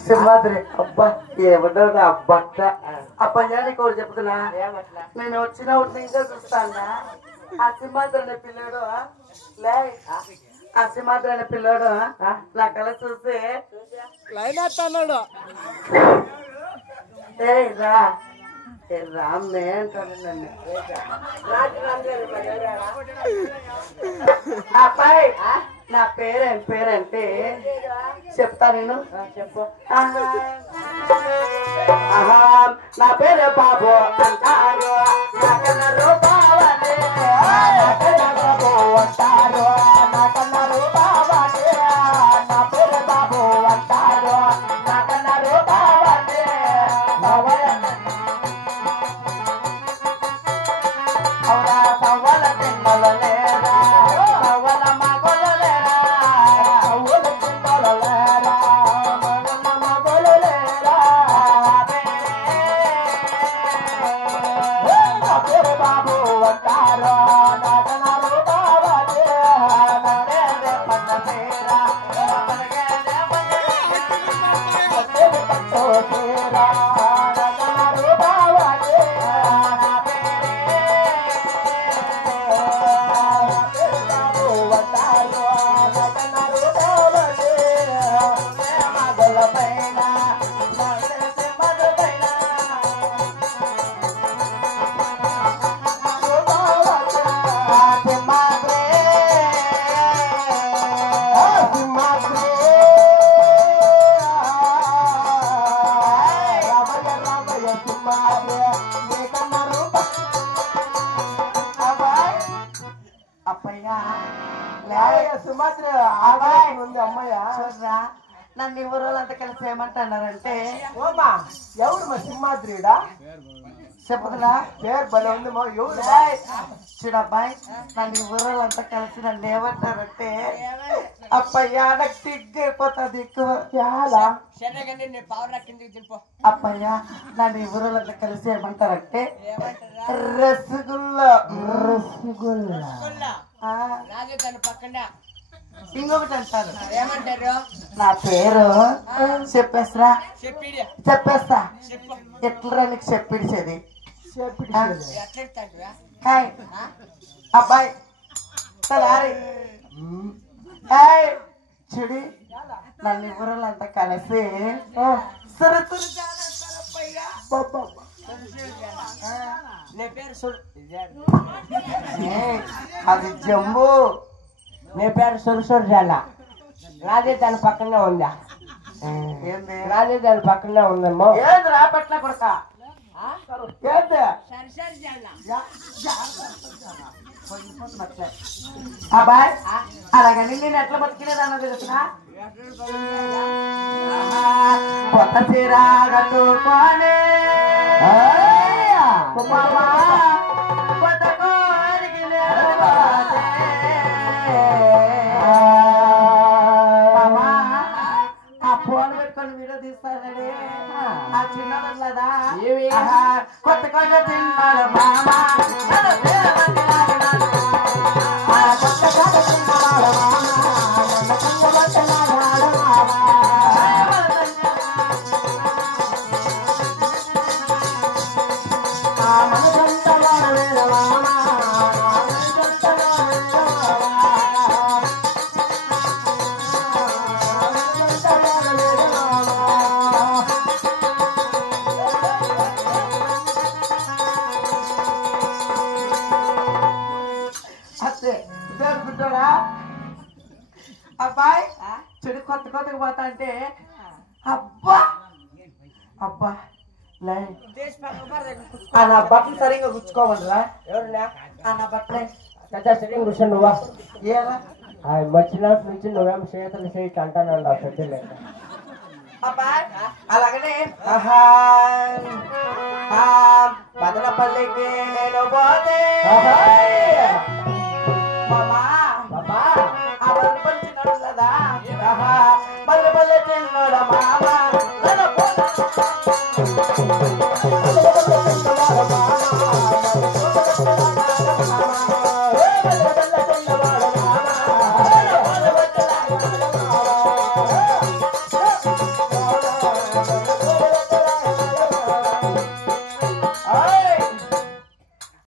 సింహాద్రి అబ్బా ఏమంటా అబ్బట్ట అప్పంజానికి ఒకటి చెప్తున్నా నేను వచ్చినప్పుడు ఇంకా చూస్తానా ఆ సింహాద్రి అనే పిల్లాడు ఆ సింహాద్రి అనే పిల్లాడు నా కళ చూసి లైన్ అన్నాడు రా రామ్మే అంటాను నన్ను అబ్బాయి నా పేరంటే చెప్తా నేను చెప్పు నా పేరు బాబు అంటారు నాకన్నారు బావనే బాబు అంటారు నాకన్నారు బావనే నా పేరు బాబు అంటారు నాకన్నారు బావనే అవునా సవ్వల తిన్నల లేరా సవ్వల మగలు లేరా సవ్వల తిన్నల లేరా మగలు లేరా నా పేరు బాబు అంటారు నాకన్నారు బావనే నడే పన్న పేరా నాకన్నారు బావనే నన్ను ఎవరోళ్ళంతా కలిసి ఏమంటున్నారంటే ఎవరు మా సింహాద్రిడా చెప్పుదా పేరు బలి ఉంది ఎవరు చూడబ్బాయి నన్ను ఎవరోళ్ళంతా కలిసి నన్ను ఏమంటారంటే అప్పయ్యా నాకు సిగ్గైపోతుంది ఎక్కువ చాలా అప్పయ్యా నన్ను ఎవరోళ్ళంతా కలిసి ఏమంటారంటే రసగుల్లా ఇంకొకటి అంటారు ఏమంటారు నా పేరు చెప్పేస్తా ఎట్లా నీకు చెప్పించేది అబ్బాయి తలారి చెడి నన్ను ఎవరోళ్ళంతా కలిసి అది జంబు నీ పేరు సురుసురు జాల రాజే దాని పక్కనే ఉందా రాజే దాని పక్కనే ఉందమ్మో ఏది రాపట్ల కొడక అబ్బాయి అలాగని నేను ఎట్లా బతికినేదన్నా తెలుసునా కొత్త చీర కట్టుకోనే కొత్త కోరికి ఆ ఫోన్ పెట్టుకొని వీడియో తీస్తానండి ఆ చిన్నదా కొత్త కొండ తిన్నాడు మామా కొత్త కొండ తిన్నాడు అబ్బాయి చెడు కొత్త కొత్తగా పోతా అంటే అబ్బా అబ్బా నా బట్టలు సరిగ్గా గుచ్చుకోవాలరా ఎవరున్నా నా బట్టలే సరిగ్గా కూర్చొని నువ్వా ఏలా వచ్చినట్టు నుంచి నువ్వేం చేతులు చేయట్ అంటానండి ఆ పెద్దలే అబ్బాయి అలాగనే మదనపల్లికి నేను పోతే బల్లె బల్లె తిన్నాడు మామ